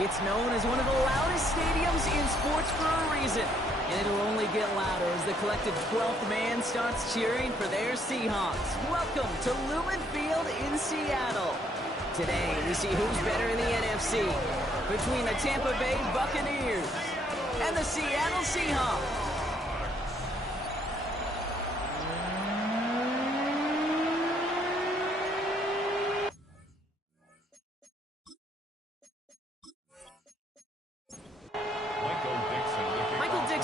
It's known as one of the loudest stadiums in sports for a reason. And it'll only get louder as the collective 12th man starts cheering for their Seahawks. Welcome to Lumen Field in Seattle. Today, we see who's better in the NFC between the Tampa Bay Buccaneers and the Seattle Seahawks.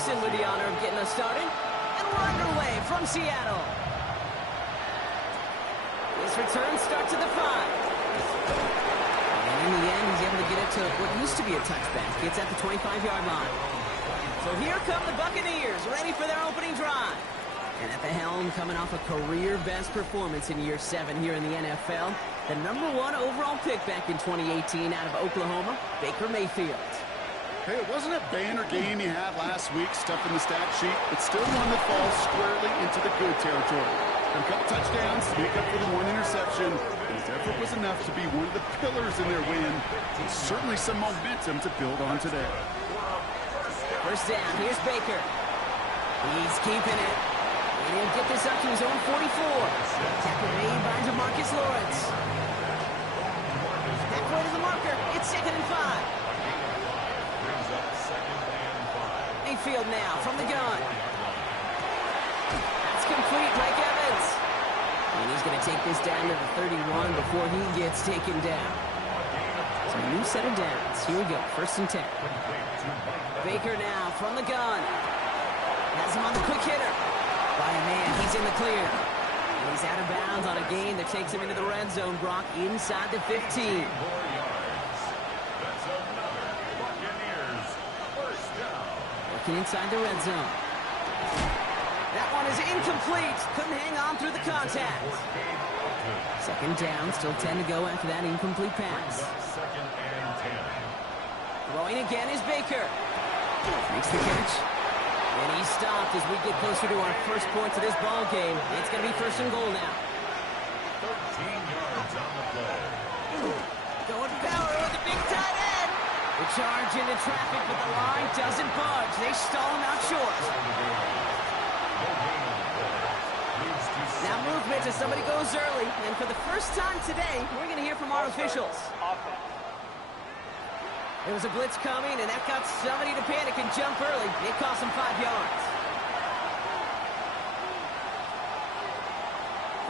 With the honor of getting us started, and we're underway from Seattle. His return starts at the 5. And in the end, he's able to get it to what used to be a touchback. It's at the 25-yard line. So here come the Buccaneers, ready for their opening drive. And at the helm, coming off a career-best performance in year 7 here in the NFL, the #1 overall pick back in 2018 out of Oklahoma, Baker Mayfield. Hey, it wasn't a banner game he had last week, stuff in the stat sheet, but still one that falls squarely into the good territory. A couple touchdowns to make up for the 1 interception. His effort was enough to be one of the pillars in their win. And certainly some momentum to build on today. First down, here's Baker. He's keeping it. And he'll get this up to his own 44. Tackled made by Demarcus Lawrence. Halfway to the marker. It's 2nd and 5. Mayfield now from the gun. That's complete, Mike Evans. And he's going to take this down to the 31 before he gets taken down. So a new set of downs. Here we go, 1st and 10. Baker now from the gun. Has him on the quick hitter. By a man, he's in the clear. And he's out of bounds on a gain that takes him into the red zone, Brock, inside the 15. Inside the red zone. That one is incomplete. Couldn't hang on through the contact. 2nd down, still 10 to go after that incomplete pass. Throwing again is Baker. Makes the catch. And he's stopped as we get closer to our first points of this ball game. It's going to be 1st and goal now. 13 yards on the play. Going power with the big tight end. The charge into traffic, but the line doesn't budge. They stall him out short. Now movement as somebody goes early. And for the first time today, we're going to hear from our officials. There was a blitz coming, and that got somebody to panic and jump early. It cost him 5 yards.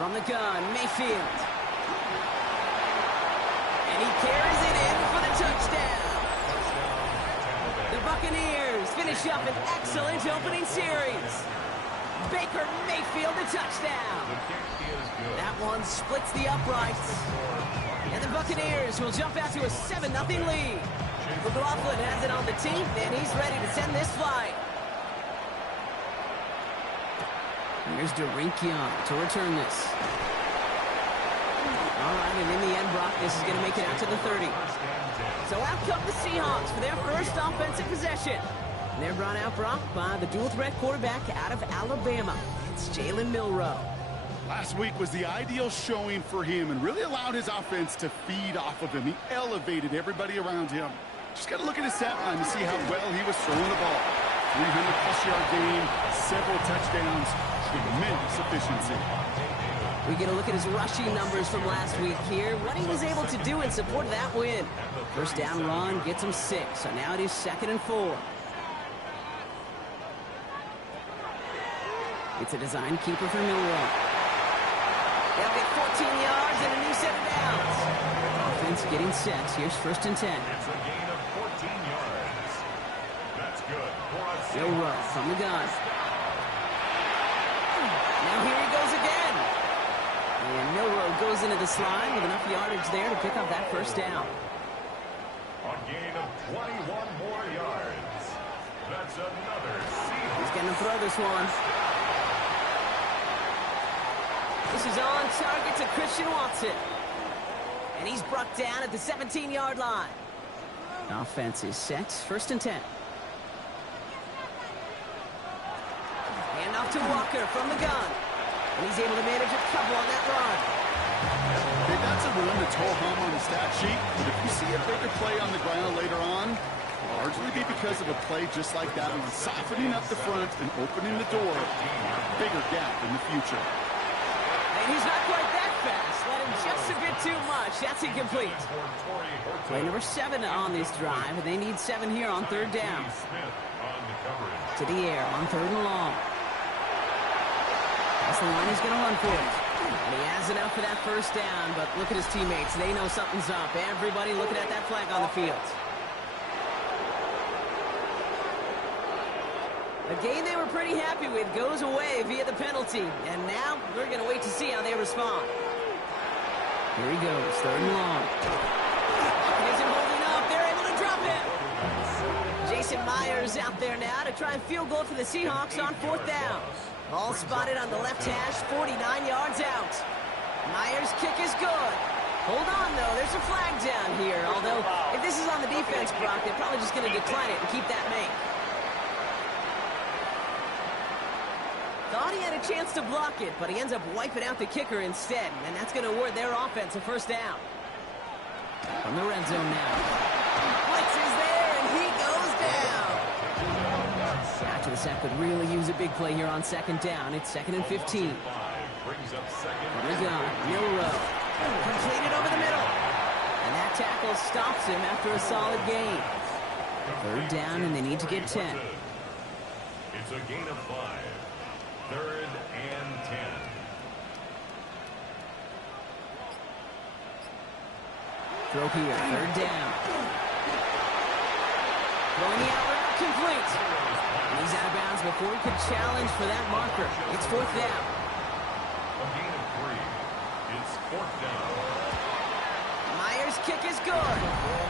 From the gun, Mayfield. And he carries it in for the touchdown. The Buccaneers finish up an excellent opening series. Baker Mayfield, the touchdown. That one splits the uprights. And the Buccaneers will jump out to a 7-0 lead. McLaughlin has it on the team, and he's ready to send this flight. Here's Derink Young to return this. All right, and in the end, Brock, this is going to make it out to the 30. So out come the Seahawks for their first offensive possession. And they're brought out, Brock, by the dual-threat quarterback out of Alabama. It's Jalen Milroe. Last week was the ideal showing for him and really allowed his offense to feed off of him. He elevated everybody around him. Just got to look at his stat line to see how well he was throwing the ball. 300-plus yard game, several touchdowns, tremendous efficiency. We get a look at his rushing numbers from last week here. What he was able to do in support of that win. First down run gets him 6. So now it is 2nd and 4. It's a design keeper for Milroe. They'll get 14 yards and a new set of downs. Offense getting set. Here's 1st and 10. It's a gain of 14 yards. That's good. Milroe from the gun. Now here he goes again. And Milroe goes into the slide with enough yardage there to pick up that first down. A gain of 21 more yards. That's another Seahawks. He's going to throw this one. This is on target to Christian Watson. And he's brought down at the 17-yard line. Offense is set. 1st and 10. Hand off to Walker from the gun. And he's able to manage a couple on that run. Okay, that's a run that's ho-hum on the stat sheet, but if you see a bigger play on the ground later on, largely be because of a play just like that one, softening up the front and opening the door for a bigger gap in the future. And he's not quite that fast. Let him just a bit too much. That's incomplete. Play number 7 on this drive, and they need 7 here on third down. To the air on third and long. That's the line he's going to run for it. And he has enough for that first down, but look at his teammates. They know something's up. Everybody looking at that flag on the field. A game they were pretty happy with goes away via the penalty. And now we're going to wait to see how they respond. Here he goes, third and long. He isn't holding up. They're able to drop him. Jason Myers out there now to try and field goal for the Seahawks on fourth down. All spotted on the left hash, 49 yards out. Myers' kick is good. Hold on, though. There's a flag down here. Although, if this is on the defense, Brock, they're probably just going to decline it and keep that make. Thought he had a chance to block it, but he ends up wiping out the kicker instead, and that's going to award their offense a first down. From the red zone now. Blitz is there, and he goes down. After the sack could really use a big play here on second down. It's 2nd and 15. Here we go. Milrow. Completed over the middle. And that tackle stops him after a solid gain. Third down, and they need to get 10. It's a gain of 5. 3rd and 10. Throw here, third down. Throwing the outlet, complete. And he's out of bounds before he could challenge for that marker. It's fourth down. A gain of 3. It's 4th down. Myers' kick is good.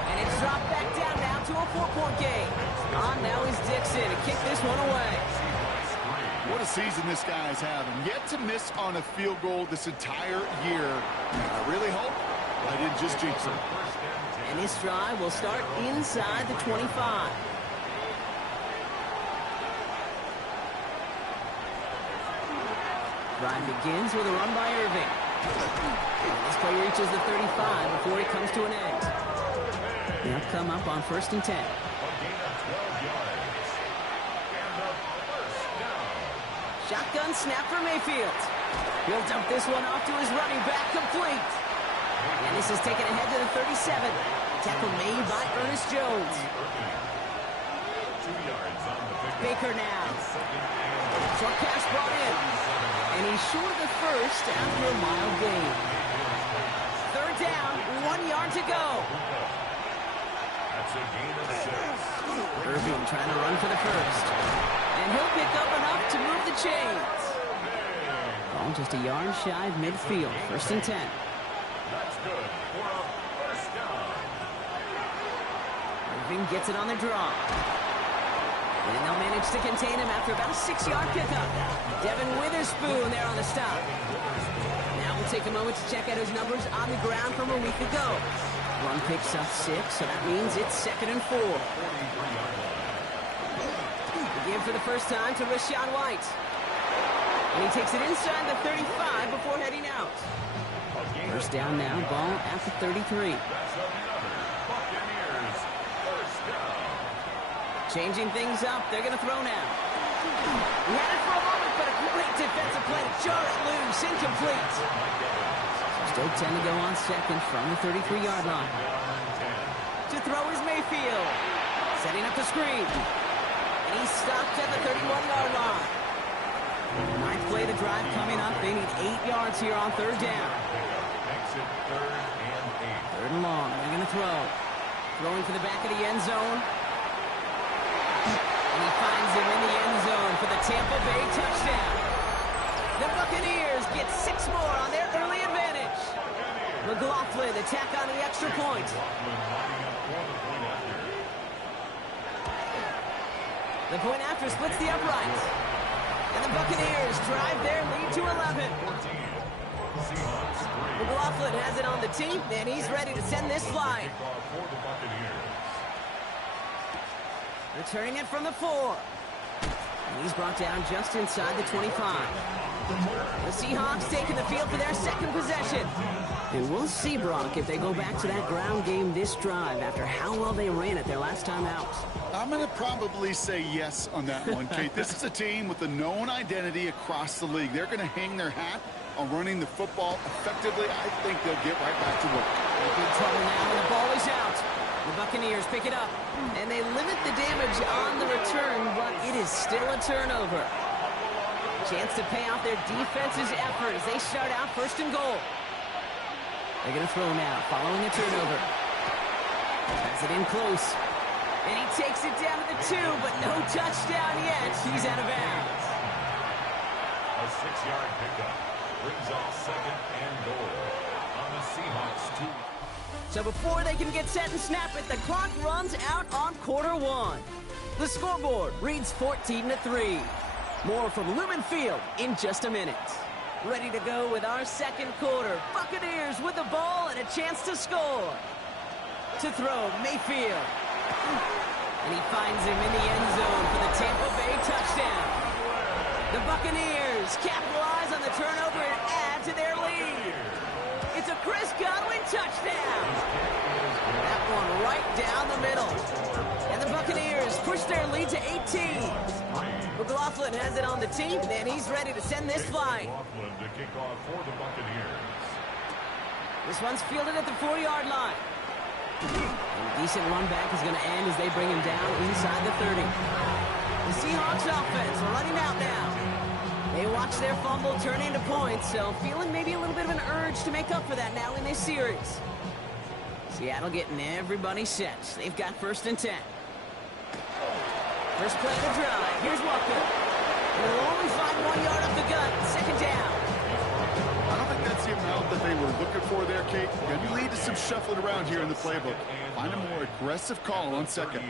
And it's dropped back down now to a 4-point game. On now is Dixon to kick this one away. What a season this guy's having. Yet to miss on a field goal this entire year. I really hope I didn't just jinx him. And this drive will start inside the 25. Drive begins with a run by Irving. And this play reaches the 35 before it comes to an end. They'll come up on 1st and 10. Shotgun snap for Mayfield. He'll dump this one off to his running back, complete. And this is taken ahead to the 37. Tackle made by Ernest Jones. Baker now. Short pass brought in. And he's short of the first after a mild gain. Third down, 1 yard to go. That's a gain of 6. Irving trying to run for the first. And he'll pick up enough to move the chains. Ball just a yard shy of midfield. 1st and 10. That's good for a first down. Irving gets it on the draw. And they'll manage to contain him after about a 6-yard pickup. Devin Witherspoon there on the stop. Now we'll take a moment to check out his numbers on the ground from a week ago. Run picks up 6, so that means it's 2nd and 4. Again for the first time to Rashawn White. And he takes it inside the 35 before heading out. First down now, ball at the 33. Changing things up, they're going to throw now. He had it for a moment, but a great defensive play to jar it loose, incomplete. Still 10 to go on second from the 33-yard line. To throw is Mayfield. Setting up the screen. And he's stopped at the 31-yard line. Ninth play of the drive coming up. They need 8 yards here on third down. Third and long. They're going to throw. Throwing for the back of the end zone. And he finds him in the end zone for the Tampa Bay touchdown. The Buccaneers get 6 more on their early advantage. McLaughlin to tack on the extra point. The point after splits the upright. And the Buccaneers drive their lead to 11. McLaughlin has it on the team, and he's ready to send this flying. Returning it from the 4. And he's brought down just inside the 25. The Seahawks taking the field for their second possession. And we'll see, Brock, if they go back to that ground game this drive after how well they ran it their last time out. I'm going to probably say yes on that one, Kate. This is a team with a known identity across the league. They're going to hang their hat on running the football effectively. I think they'll get right back to work. They're in trouble now, and the ball is out. The Buccaneers pick it up, and they limit the damage on the return, but it is still a turnover. Chance to pay off their defense's effort as they start out first and goal. They're going to throw now, following a turnover. Has it in close. And he takes it down to the 2, but no touchdown yet. He's out of bounds. A 6-yard pickup brings up second and goal on the Seahawks 2. So before they can get set and snap it, the clock runs out on quarter one. The scoreboard reads 14-3. More from Lumen Field in just a minute. Ready to go with our second quarter. Buccaneers with the ball and a chance to score. To throw, Mayfield. And he finds him in the end zone for the Tampa Bay touchdown. The Buccaneers capitalize on the turnover and add to their lead. It's a Chris Godwin touchdown. That one right down the middle. And the Buccaneers push their lead to 18. McLaughlin has it on the team, and he's ready to send this flying. McLaughlin to kick off for the Buccaneers. This one's fielded at the 40-yard line. And a decent run back is going to end as they bring him down inside the 30. The Seahawks offense running out now. They watch their fumble turn into points, so feeling maybe a little bit of an urge to make up for that now in this series. Seattle getting everybody set. They've got first and 10. First play of the drive. Here's Walker. They'll only find 1 yard up the gut. Second down. I don't think that's the amount that they were looking for there, Kate. Going to lead to some shuffling around here in the playbook. Find a more aggressive call on second.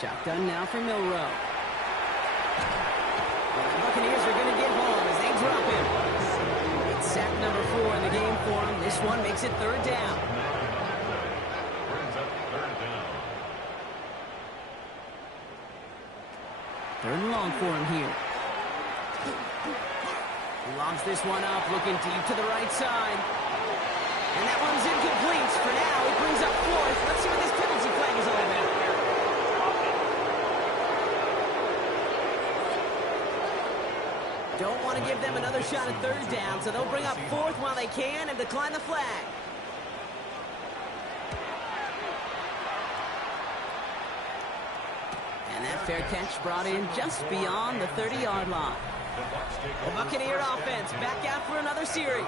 Shotgun now for Milrow. The Buccaneers are going to get home as they drop him. It's sack number 4 in the game for him. This one makes it third down. Brings up third down. Third and long for him here. He lobs this one up, looking deep to the right side. And that one's incomplete. For now, he brings up fourth. Let's see what this penalty flag is all about. Don't want to give them another shot at third down, so they'll bring up fourth while they can and decline the flag. And that fair catch brought in just beyond the 30-yard line. The Buccaneer offense back out for another series.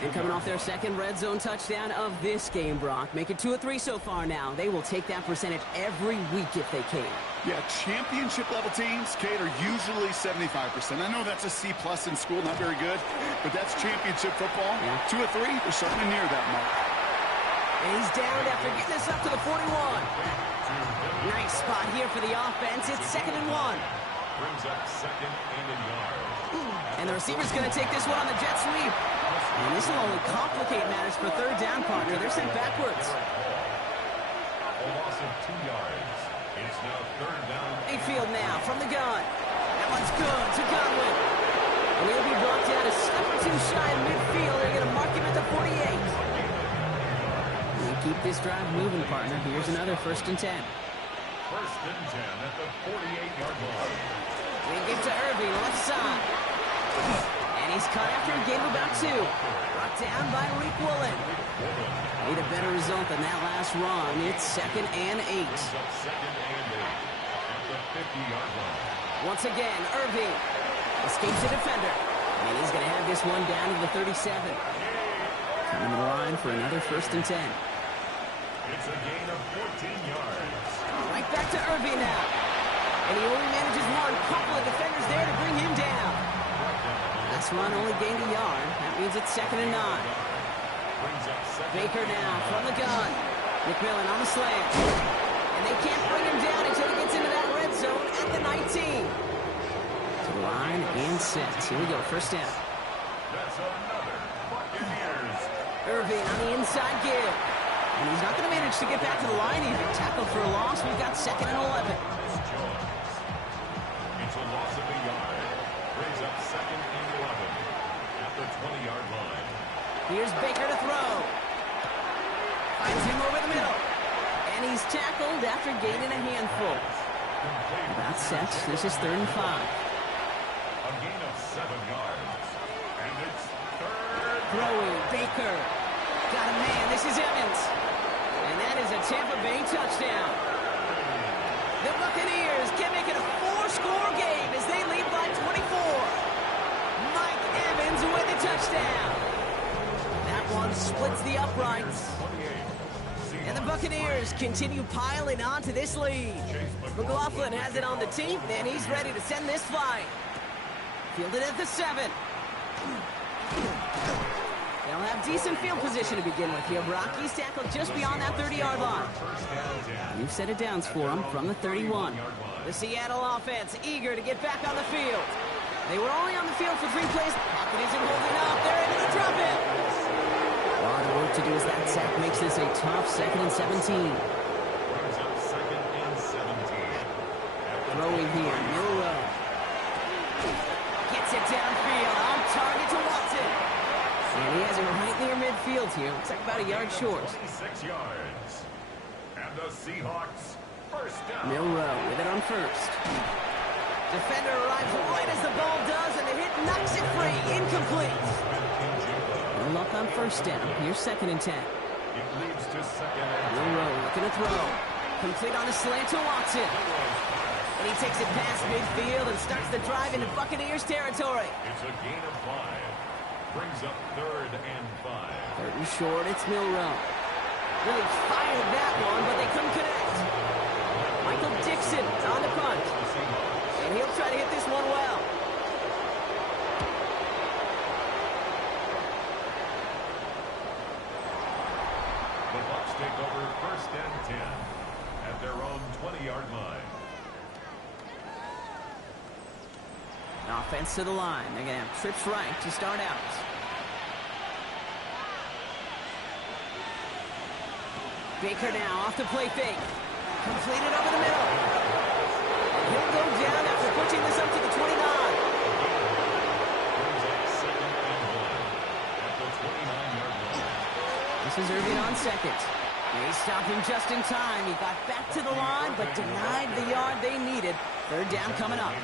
And coming off their second red zone touchdown of this game, Brock. Make it 2 of 3 so far now. They will take that percentage every week if they can. Yeah, championship-level teams, Kate, are usually 75%. I know that's a C+ in school, not very good, but that's championship football. Yeah. 2 of 3, they're certainly near that mark. And he's down after getting this up to the 41. Nice spot here for the offense. It's 2nd and 1. Brings up second and a yard. And the receiver's going to take this one on the jet sweep. And this will only complicate matters for third down, partner. They're sent backwards. A loss of 2 yards. It's now third down. Mayfield now from the gun. That one's good to Godwin. And he'll be brought down a step or two shy of midfield. They're going to mark him at the 48. We keep this drive moving, partner. Here's another 1st and 10. First and 10 at the 48-yard line. We give to Irving, left side. And he's caught after a gain of about 2. Brought down by Reek Woolen. Need a better result than that last run. It's 2nd and 8. Second and 8 at the 50-yard line. Once again, Irving escapes the defender. And he's going to have this one down to the 37. Coming to the line for another 1st and 10. It's a gain of 14 yards. Right back to Irving now. And he only manages one. Couple of defenders there to bring him down. Last run only gained a yard. That means it's 2nd and 9. Baker now from the gun. McMillan on the slant. And they can't bring him down until he gets into that red zone at the 19. To the line and set. Here we go, 1st down. That's another Buccaneers. Irving on the inside give. And he's not going to manage to get back to the line even. Tackled for a loss. We've got 2nd and 11. It's a loss of a yard. Brings up 2nd and 11. Here's Baker to throw. Finds him over the middle. And he's tackled after gaining a handful. About set. This is 3rd and 5. A gain of 7 yards. And it's 3rd. Throwing, Baker. Got a man. This is Evans. And that is a Tampa Bay touchdown. The Buccaneers can make it a 4-score game as they lead by 24. Mike Evans with the touchdown. That one splits the uprights. And the Buccaneers continue piling on to this lead. McLaughlin has it on the team, and he's ready to send this flight. Fielded at the 7. They'll have decent field position to begin with here. Rocky's tackled just beyond that 30-yard line. New set of downs for him from the 31. The Seattle offense eager to get back on the field. They were only on the field for 3 plays. Pocket isn't holding up. They're into the drop it. A lot of work to do as that sack makes this a tough 2nd and 17. Throwing here, Milrow. Gets it downfield, on target to Watson. And he has it right near midfield here. Looks like about a yard short. 26 yards. And the Seahawks, first down. Milrow with it on 1st. Defender arrives right as the ball does, and the hit knocks it free. Incomplete. No luck on 1st down. Here's 2nd and 10. It leads to 2nd and 10. Milrow looking to throw. Complete on a slant to Watson. And he takes it past midfield and starts the drive into Buccaneers territory. It's a gain of 5. Brings up 3rd and 5. 3rd and short, it's Milrow. Really fired that one, but they couldn't connect. Michael Dixon on the punt. And he'll try to hit this one well. The Bucs take over 1st and 10 at their own 20-yard line. Offense to the line. They're going to have trips right to start out. Baker now off the play fake. Completed over the middle. He'll go down after pushing this up to the 29. This is Irving on 2nd. They stopped him just in time. He got back to the line, but denied the yard they needed. 3rd down coming up.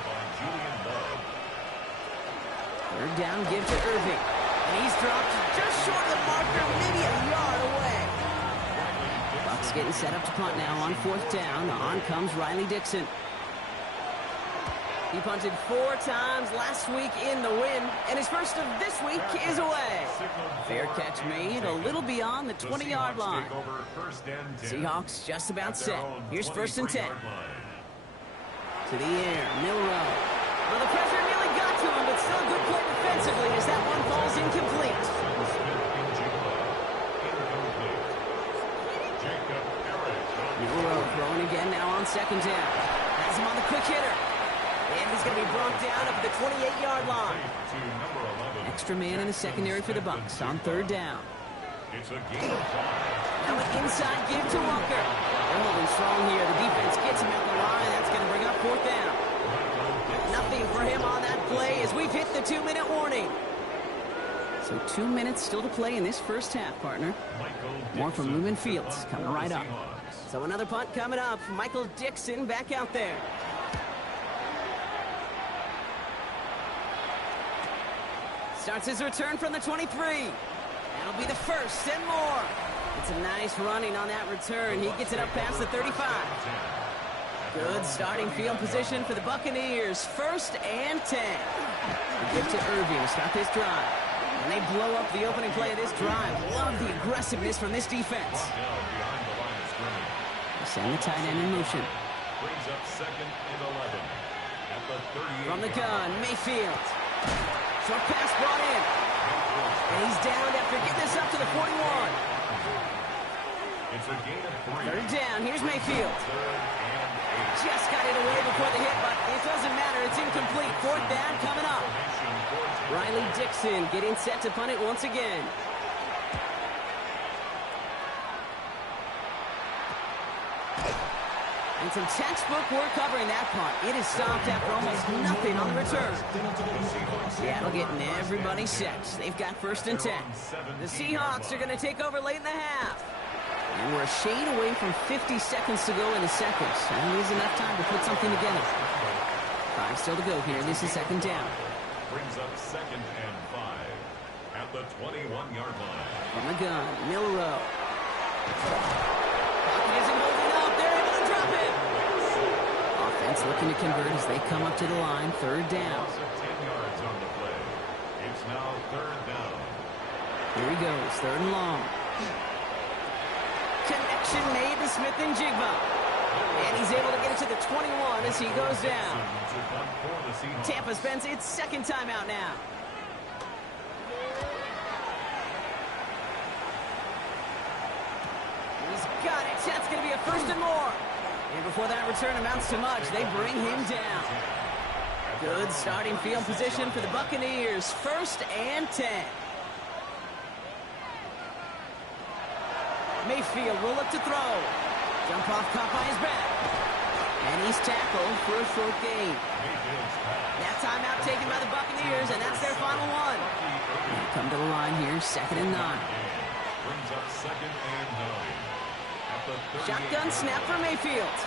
3rd down, give to Irving. And he's dropped just short of the marker, maybe a yard away. Bucs getting set up to punt now on 4th down. On comes Riley Dixon. He punted 4 times last week in the win, and his first of this week is away. Fair catch made a little beyond the 20-yard line. Seahawks just about set. Here's 1st and 10. To the air, Milrow. Well, the pressure nearly got to him, but still a good play defensively as that one falls incomplete. Milrow throwing again now on 2nd down. Has him on the quick hitter. And he's going to be brought down up at the 28-yard line. Extra man in the secondary for the Bucs on 3rd down. It's a gain of 5. Now an inside give to Walker. They're holding strong here. The defense gets him at the line. That's going to bring up 4th down. Nothing for him on that play as we've hit the 2-minute warning. So 2 minutes still to play in this first half, partner. More from Lumen Fields coming right up. So another punt coming up. Michael Dixon back out there. Starts his return from the 23. That'll be the 1st and more. It's a nice running on that return. He gets it up past the 35. Good starting field position for the Buccaneers. 1st and 10. The give to Irving to start this drive. And they blow up the opening play of this drive. Love the aggressiveness from this defense. They send the tight end in motion. Brings up 2nd and 11 at the 38. From the gun, Mayfield. Short pass brought in. And he's down after getting this up to the 41. It's a gain of 3. 3rd down. Here's Mayfield. Just got it away before the hit, but it doesn't matter. It's incomplete. 4th down coming up. Riley Dixon getting set to punt it once again. And some textbook work covering that punt. It is stopped after almost nothing on the return. Seattle getting everybody set. They've got 1st and 10. The Seahawks are going to take over late in the half. And we're a shade away from 50 seconds to go in the second. And there's enough time to put something together. 5 still to go here. This is 2nd down. Brings up 2nd and 5 at the 21-yard line. From the gun, Milrow. Pocket isn't holding up. They're able to drop it. Offense looking to convert as they come up to the line. 3rd down. 10 yards on the play. It's now 3rd down. Here he goes. 3rd and long. Connection made to Smith and Jigba. And he's able to get it to the 21 as he goes down. Tampa spends its 2nd timeout now. He's got it. That's going to be a 1st and more. And before that return amounts to much, they bring him down. Good starting field position for the Buccaneers. 1st and 10. Mayfield will look to throw. Jump off caught by his back. And he's tackled for a short gain. That timeout taken by the Buccaneers, and that's their final one. They come to the line here, 2nd and 9. Brings up 2nd and 9. Shotgun snap for Mayfield.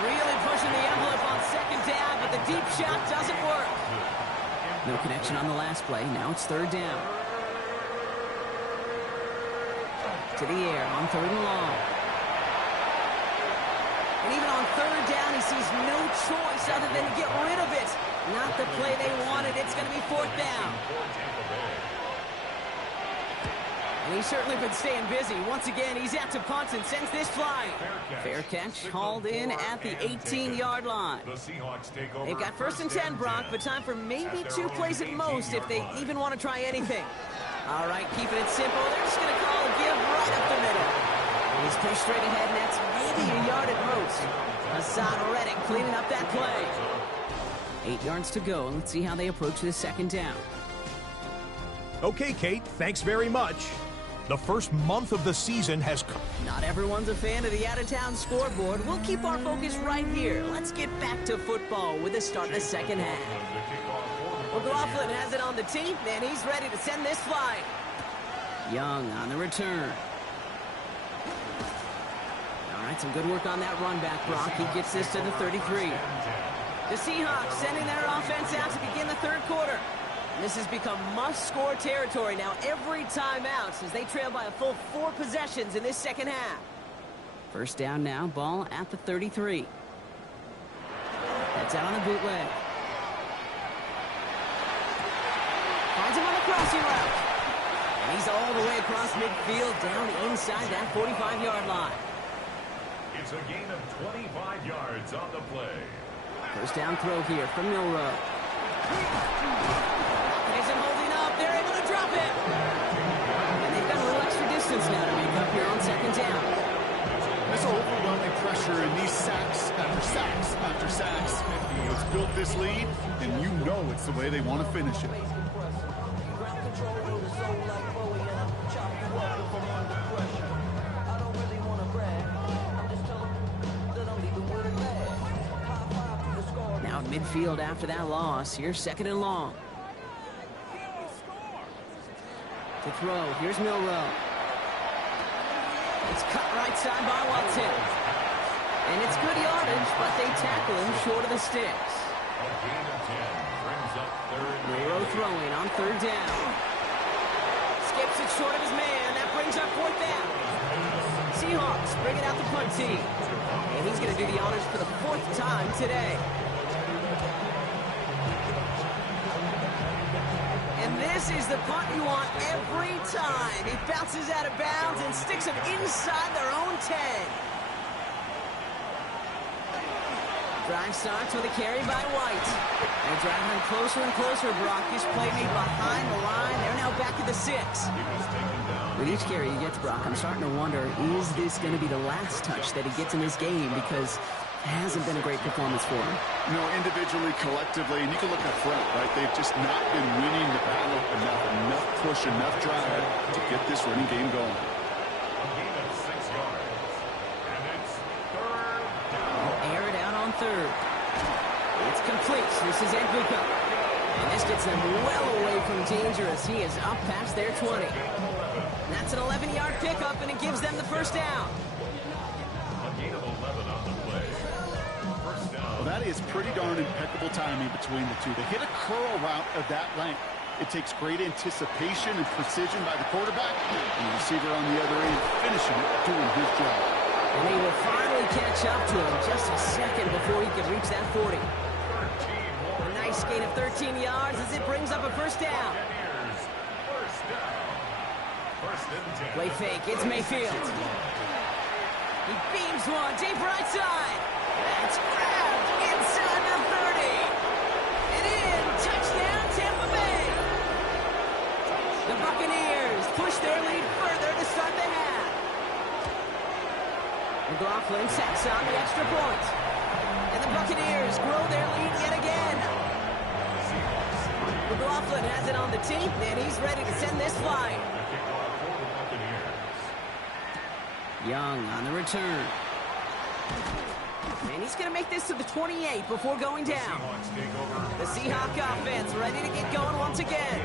Really pushing the envelope on 2nd down, but the deep shot doesn't work. No connection on the last play. Now it's 3rd down. To the air on 3rd and long. And even on 3rd down, he sees no choice other than to get rid of it. Not the play they wanted. It's going to be 4th down. And he's certainly been staying busy. Once again, he's out to punt and sends this flying. Fair catch hauled in at the 18-yard line. They've got 1st and 10, Brock, but time for maybe 2 plays at most if they even want to try anything. All right, keeping it simple. They're just going to call a give right up the middle. He's pushed straight ahead, and that's maybe a yard at most. Hassan Reddick cleaning up that play. 8 yards to go. Let's see how they approach this 2nd down. Okay, Kate, thanks very much. The first month of the season has come. Not everyone's a fan of the out-of-town scoreboard. We'll keep our focus right here. Let's get back to football with the start of the 2nd half. McLaughlin has it on the tee, and he's ready to send this flying. Young on the return. All right, some good work on that run back, Brock. He gets this to the 33. The Seahawks sending their offense out to begin the 3rd quarter. This has become must-score territory now every time out as they trail by a full 4 possessions in this 2nd half. 1st down now, ball at the 33. That's out on the bootleg. Finds him on the crossing route. And he's all the way across midfield down inside that 45-yard line. It's a gain of 25 yards on the play. 1st down throw here from Milrow. Isn't holding up. They're able to drop it. And they've got a little extra distance now to make up here on 2nd down. There's overwhelming pressure in these sacks after sacks after sacks. It's built this lead, and you know it's the way they want to finish it. Now at midfield after that loss. Here's 2nd and long. To throw. Here's Milrow. It's cut right side by Watson. And it's good yardage, but they tackle him short of the sticks. Milrow throwing on 3rd down. Skips it short of his man. That brings up 4th down. Seahawks bring it out the punt team. And he's going to do the honors for the 4th time today. And this is the punt you want every time. He bounces out of bounds and sticks them inside their own 10. Drive starts with a carry by White. They're driving him closer and closer, Brock. This play made behind the line. They're now back at the 6. With each carry he gets, Brock, I'm starting to wonder, is this going to be the last touch that he gets in this game? Because it hasn't been a great performance for him. You know, individually, collectively, and you can look up front, right? They've just not been winning the battle enough push, enough drive to get this running game going. A gain of 6 yards. third. It's complete. This is Edbuka. And this gets them well away from danger as he is up past their 20. That's an 11-yard pickup, and it gives them the first down. A gain of 11 on the play. First down. Well, that is pretty darn impeccable timing between the two. They hit a curl route of that length. It takes great anticipation and precision by the quarterback, and the receiver on the other end finishing it, doing his job. And he will finally catch up to him just a second before he can reach that 40. A nice gain of 13 yards as it brings up a first down. First down. First and 10. Play fake. It's Mayfield. He beams one deep right side. That's grabbed inside the 30. And in. Touchdown, Tampa Bay. The Buccaneers push their lead further to start the half. McLaughlin sets on the extra point. And the Buccaneers grow their lead yet again. McLaughlin has it on the tee, and he's ready to send this flying. Young on the return. And he's going to make this to the 28 before going down. The Seahawk offense ready to get going once again.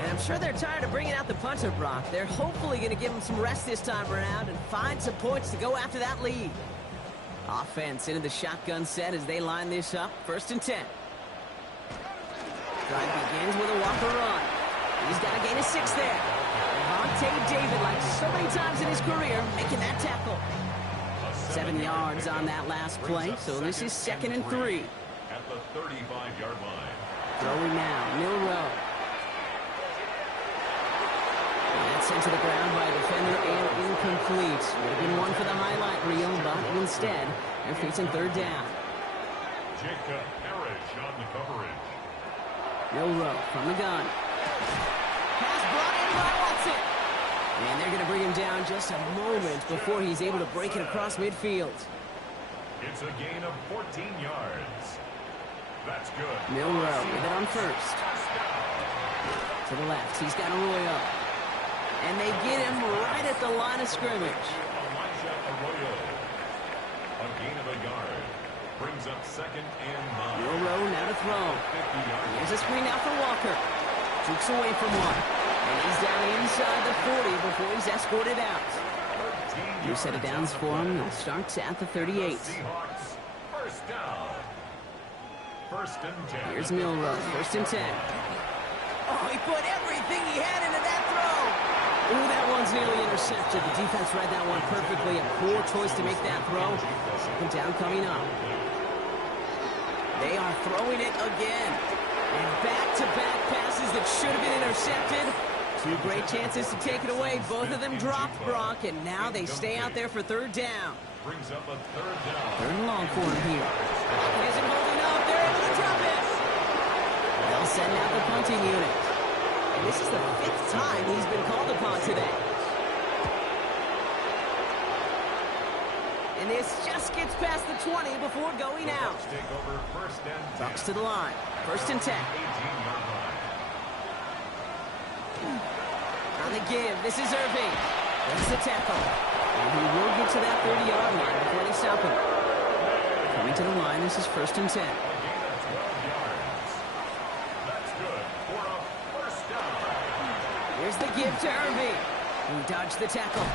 And I'm sure they're tired of bringing out the punter, Brock. They're hopefully going to give him some rest this time around and find some points to go after that lead. Offense into the shotgun set as they line this up. First and 10. Drive begins with a Walker run. He's got a gain of 6 there. Devontae David, like so many times in his career, making that tackle. 7 yards on that last play, so this is 2nd and 3. At the 35-yard line. Throwing now, Milrow. That's sent to the ground by a defender and incomplete. Would have been one for the highlight reel, but instead, they're facing 3rd down. Jacob Parrish on the coverage. Milrow from the gun. Pass brought in by Watson. And they're going to bring him down just a moment before he's able to break it across midfield. It's a gain of 14 yards. That's good. Milrow with it on first. To the left, he's got Arroyo. And they get him right at the line of scrimmage. Elijah Arroyo. A gain of a yard. Brings up 2nd and 9. Milrow now to throw. Here's a screen out for Walker. Jukes away from one. And he's down inside the 40 before he's escorted out. New set of downs for him. He'll start at the 38. Seahawks, first down. First and 10. Here's Milrow, 1st and 10. Oh, he put everything he had into that throw. Ooh, that one's nearly intercepted. The defense read that one perfectly. A poor choice to make that throw. 2nd down coming up. They are throwing it again. And back-to-back passes that should have been intercepted. 2 great chances to take it away. Both of them dropped, Brock, and now they stay out there for 3rd down. Brings up a 3rd down. 3rd and long for him here. He isn't holding up. They're able to drop it. They'll send out the punting unit. And this is the 5th time he's been called upon today. And this just gets past the 20 before going out. Take over 1st and 10. Bucks to the line. 1st and 10. 18-yard line. On the give, this is Irving. That's the tackle. And he will get to that 30-yard line before they stop him. Coming to the line, this is 1st and 10. A gain of 12 yards. That's good for a first down. Here's the give to Irving. He dodged the tackle.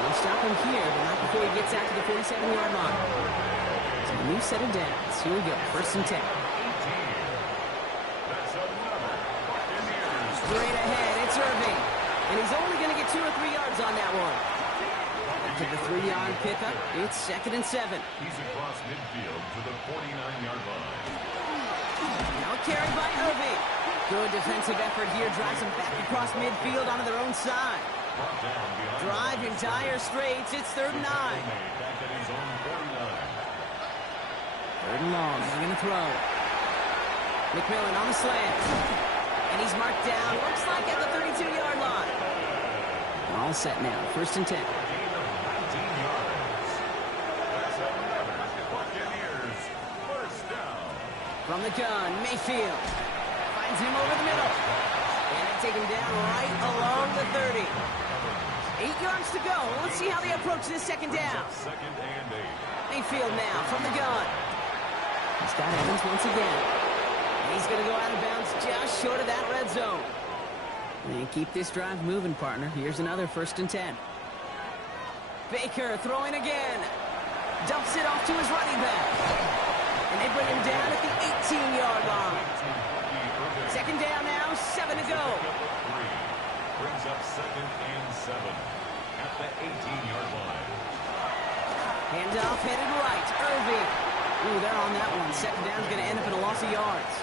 We'll stop him here, but not before he gets out to the 47-yard line. So a new set of downs. Here we go, 1st and 10. 18. That's another Buccaneers. Straight ahead, it's Irving. And he's only going to get 2 or 3 yards on that one. After the 3-yard pickup, it's 2nd and 7. He's across midfield to the 49-yard line. Now carried by Irving. Good defensive effort here. Drives them back across midfield onto their own side. Brought down behind. Drive in dire straits. It's 3rd and 9. Back at his own 49. 3rd and long. They're going to throw. McMillan on the slant. And he's marked down. Looks like at the 32-yard line. All set now. 1st and 10. Gain of 19 yards. That's another Buccaneers first down. From the gun, Mayfield. Finds him over the middle. And they take him down right along the 30. 8 yards to go. Let's see how they approach this second down. Second and 8. Mayfield now from the gun. He's got Evans once again. He's going to go out of bounds just short of that red zone. And keep this drive moving, partner. Here's another 1st and 10. Baker throwing again. Dumps it off to his running back. And they bring him down at the 18-yard line. Second down now, 7 to go. Brings up second and 7 at the 18-yard line. Handoff headed right. Irving. Ooh, they're on that one. Second down's going to end up in a loss of yards.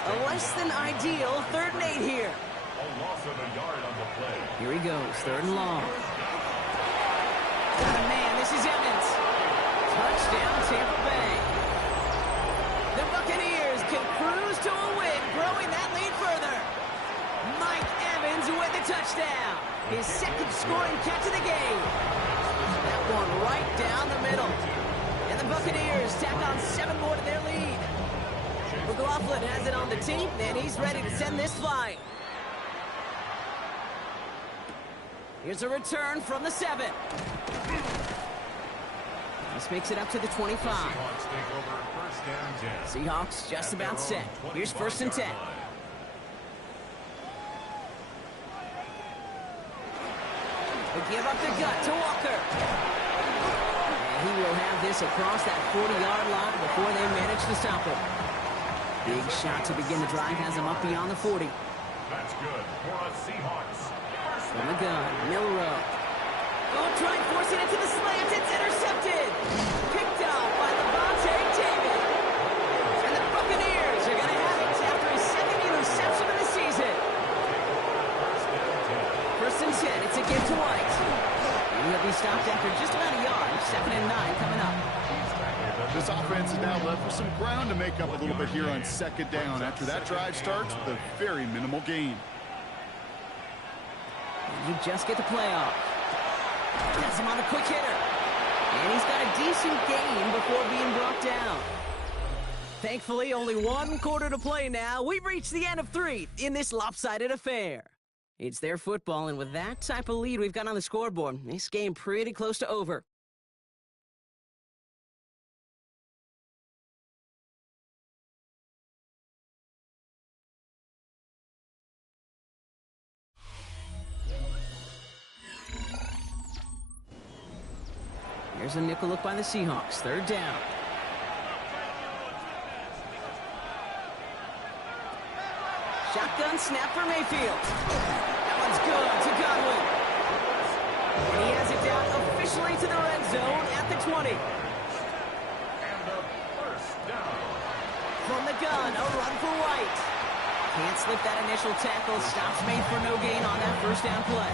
A less than ideal 3rd and 8 here. A loss of a yard on the play. Here he goes, 3rd and long. Got a man, this is Evans. Touchdown, Tampa Bay. The Buccaneers can cruise to a win, growing that lead further. Mike Evans with the touchdown. His 2nd scoring catch of the game. That one right down the middle. And the Buccaneers tack on 7 more to their lead. McLaughlin has it on the team, and he's ready to send this flying. Here's a return from the 7. This makes it up to the 25. Seahawks take over 1st and 10. Seahawks just about set. Here's 1st and 10. They give up the gut to Walker. And he will have this across that 40-yard line before they manage to stop him. Big shot to begin the drive has him up beyond the 40. That's good for us Seahawks. From the gun, Milrow. Oh, try and force it into the slant. It's intercepted. Picked up by Levante David. And the Buccaneers are going to have it after his 2nd interception of the season. 1st and 10. It's a give to White. And he'll be stopped after just about a yard. 2nd and 9 coming up. This offense is now left with some ground to make up a little bit here on 2nd down after that drive starts with a very minimal gain. You just get the playoff. Has him on a quick hitter. And he's got a decent gain before being brought down. Thankfully, only 1 quarter to play now. We've reached the end of 3 in this lopsided affair. It's their football, and with that type of lead we've got on the scoreboard, this game pretty close to over. Here's a nickel look by the Seahawks. 3rd down. Shotgun snap for Mayfield. That one's good to Godwin. And he has it down officially to the red zone at the 20. And the 1st down. From the gun, a run for White. Can't slip that initial tackle. Stops made for no gain on that 1st down play.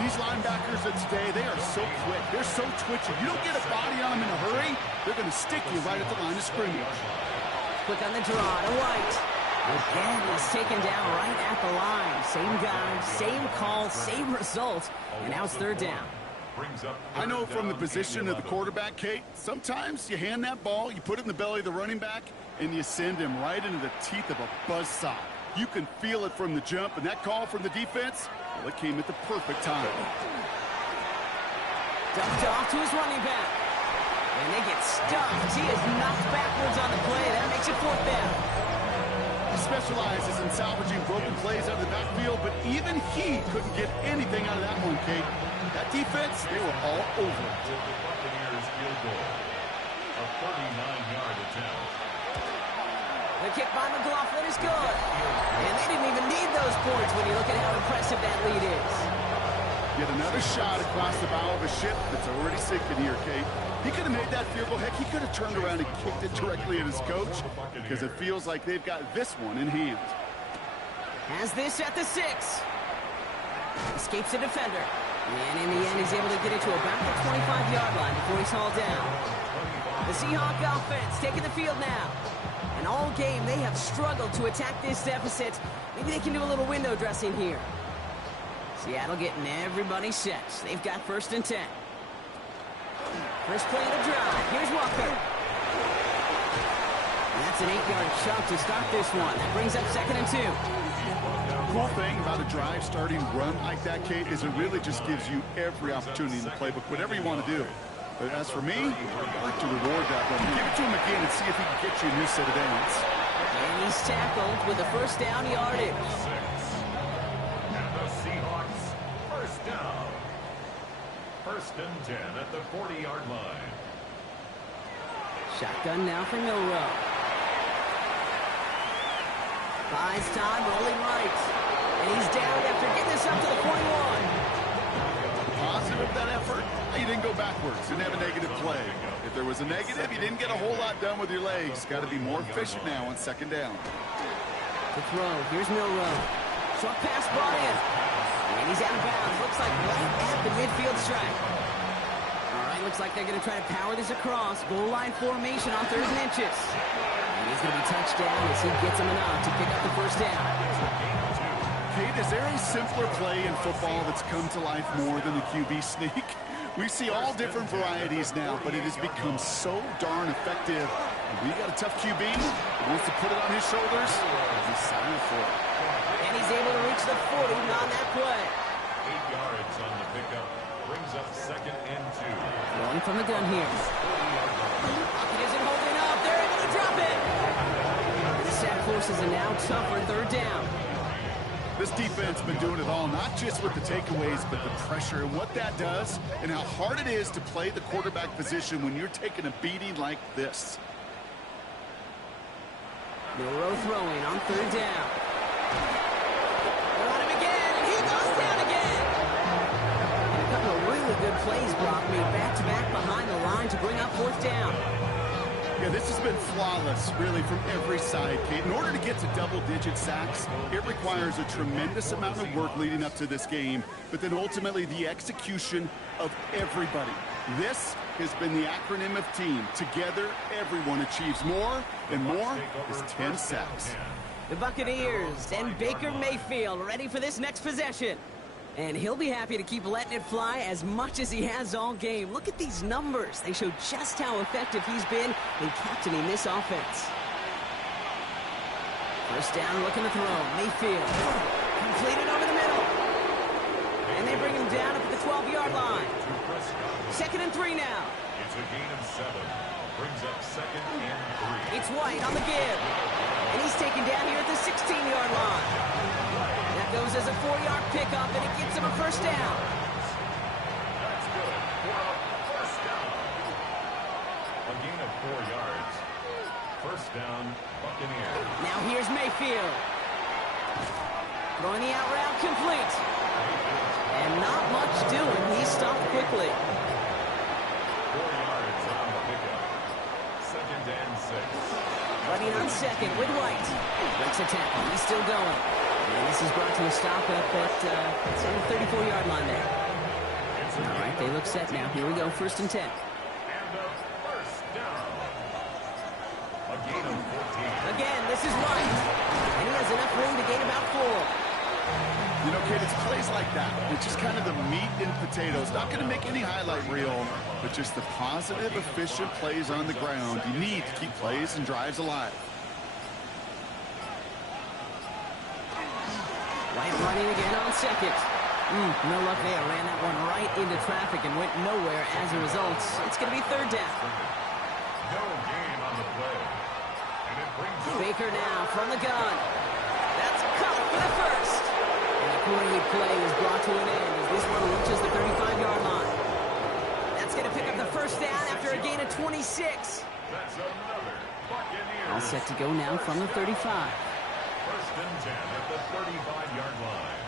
These linebackers of today, they are so quick. They're so twitchy. You don't get a body on them in a hurry, they're going to stick you right at the line of scrimmage. Quick on the draw to White. Again, he's taken down right at the line. Same guy, same call, same result. And now it's 3rd down. I know from the position of the quarterback, Kate, sometimes you hand that ball, you put it in the belly of the running back, and you send him right into the teeth of a buzzsaw. You can feel it from the jump, and that call from the defense, well, it came at the perfect time. Dumped off to his running back. And they get stuffed. He is knocked backwards on the play. That makes it 4th down. He specializes in salvaging broken plays out of the backfield, but even he couldn't get anything out of that one, Kate. That defense, they were all over it. The Buccaneers field goal. A 39-yard attempt. The kick by McLaughlin is good. And they didn't even need those points when you look at how impressive that lead is. Yet another shot across the bow of a ship that's already sinking here, Kate. He could have made that field goal. Heck, he could have turned around and kicked it directly at his coach because it feels like they've got this one in hand. Has this at the 6. Escapes a defender. And in the end, he's able to get it to about the 25-yard line before he's hauled down. The Seahawk offense taking the field now. And all game, they have struggled to attack this deficit. Maybe they can do a little window dressing here. Seattle getting everybody set. They've got 1st and 10. First play of the drive. Here's Walker. That's an 8-yard chunk to start this one. That brings up 2nd and 2. Cool thing about a drive starting run like that, Kate, is it really just gives you every opportunity in the playbook, whatever you want to do. But as for me, I like to reward that one. Give it to him again and see if he can get you a new set of downs. And he's tackled with a first down yardage. And the Seahawks, first down. 1st and 10 at the 40-yard line. Shotgun now for Milrow. Buys time, rolling right. And he's down after getting this up to the 41. Positive of that effort, you didn't go backwards, didn't have a negative play. If there was a negative, you didn't get a whole lot done with your legs. Got to be more efficient now on 2nd down. To throw, here's Milrow. Short pass brought in. And he's out of bounds. Looks like right at the midfield stripe. All right, looks like they're going to try to power this across. Goal line formation on 3rd and inches. And he's going to be touched down as he gets him enough to pick up the first down. Kate, is there a simpler play in football that's come to life more than the QB sneak? We see all different varieties now, but it has become so darn effective. We got a tough QB who wants to put it on his shoulders. He's silent for it. And he's able to reach the 40 on that play. 8 yards on the pickup. Brings up 2nd and 2. Throwing from the gun here. Pocket isn't holding up. They're able to drop it. The sack forces a now tougher 3rd down. This defense has been doing it all, not just with the takeaways, but the pressure and what that does and how hard it is to play the quarterback position when you're taking a beating like this. Milrow throwing on 3rd down. They're on him again, and he goes down again. And a couple of really good plays, Brock, made back-to-back behind the line to bring up 4th down. Yeah, this has been flawless, really, from every side, Kate. In order to get to double-digit sacks, it requires a tremendous amount of work leading up to this game, but then ultimately the execution of everybody. This has been the acronym of team. Together, everyone achieves more, and more is 10 sacks. The Buccaneers and Baker Mayfield ready for this next possession. And he'll be happy to keep letting it fly as much as he has all game. Look at these numbers. They show just how effective he's been in captaining this offense. First down, looking to throw. Mayfield. Completed over the middle. And they bring him down up at the 12-yard line. 2nd and 3 now. It's a gain of 7. Brings up 2nd and 3. It's White on the give. And he's taken down here at the 16-yard line. That goes as a 4-yard pickup, and it gets him a first down. That's good for a first down. A gain of 4 yards. First down, Buccaneers. Now here's Mayfield. Throwing the out route complete. And not much doing. He stopped quickly. 4 yards on the pickup. 2nd and 6. Running on 2nd with White. Breaks a tackle. He's still going. And this is brought to a stop up at the 34-yard line there. All right, they look set now. Here we go, 1st and 10. And a first down. A gain of 14. Again, this is White. And he has enough room to gain about 4. You know, Kate, it's plays like that. It's just kind of the meat and potatoes. Not going to make any highlight reel, but just the positive, efficient plays on the ground. You need to keep plays and drives alive. White running again on 2nd. No luck there. Ran that one right into traffic and went nowhere as a result. It's going to be 3rd down. No gain on the play. And it brings up Baker now from the gun. That's caught for the first. And a great play is brought to an end as this one reaches the 35-yard line. That's going to pick up the first down after a gain of 26. That's another Buccaneers. All set to go now from the 35. 1st and 10 at the 35-yard line.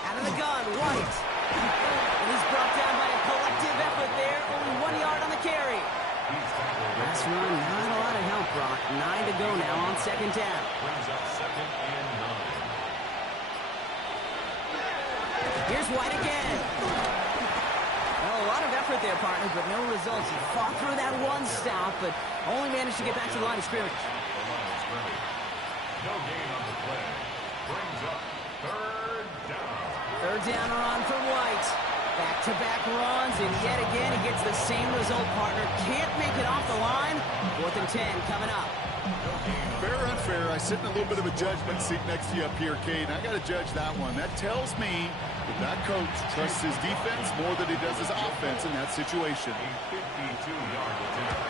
Out of the gun, White. And he's brought down by a collective effort there. Only 1 yard on the carry. Last run, not a lot of help, Brock. 9 to go now on 2nd down. Brings up 2nd and 9. Here's White again. Well, a lot of effort there, partner, but no results. He fought through that one stop, but only managed to get back to the line of scrimmage. The line of scrimmage. No gain on the play. Brings up 3rd down. 3rd down run for White. Back-to-back runs, and yet again he gets the same result, partner. Can't make it off the line. 4th and 10 coming up. Fair or unfair, I sit in a little bit of a judgment seat next to you up here, Kate, and I got to judge that one. That tells me that coach trusts his defense more than he does his offense in that situation. A 52-yard attempt.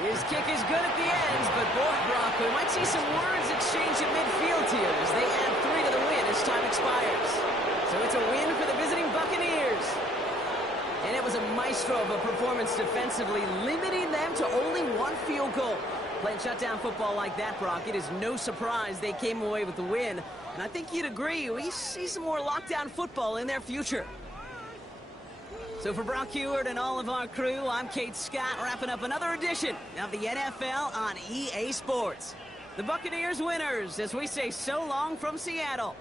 His kick is good at the ends, but boy, Brock, we might see some words exchanged at midfield here as they add 3 to the win as time expires. So it's a win for the visiting Buccaneers. And it was a maestro of a performance defensively, limiting them to only 1 field goal. Playing shutdown football like that, Brock, it is no surprise they came away with the win. And I think you'd agree, we see some more lockdown football in their future. So for Brock Heward and all of our crew, I'm Kate Scott, wrapping up another edition of the NFL on EA Sports. The Buccaneers winners, as we say so long from Seattle.